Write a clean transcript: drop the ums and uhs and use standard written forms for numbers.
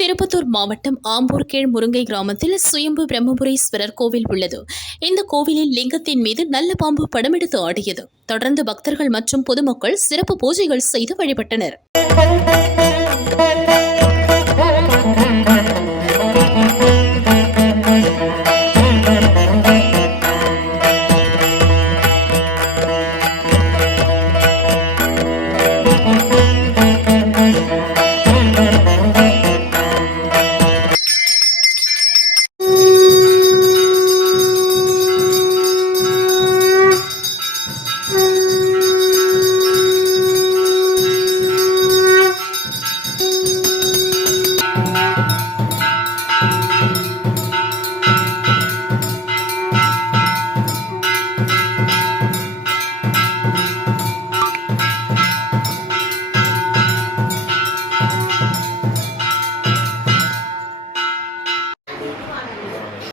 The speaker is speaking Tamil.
திருப்பத்தூர் மாவட்டம் ஆம்பூர் கீழ் முருங்கை கிராமத்தில் சுயம்பு பிரம்மபுரீஸ்வரர் கோவில் உள்ளது. இந்த கோவிலில் லிங்கத்தின் மீது நல்ல பாம்பு படமெடுத்து ஆடியது. தொடர்ந்து பக்தர்கள் மற்றும் பொதுமக்கள் சிறப்பு பூஜைகள் செய்து வழிபட்டனர்.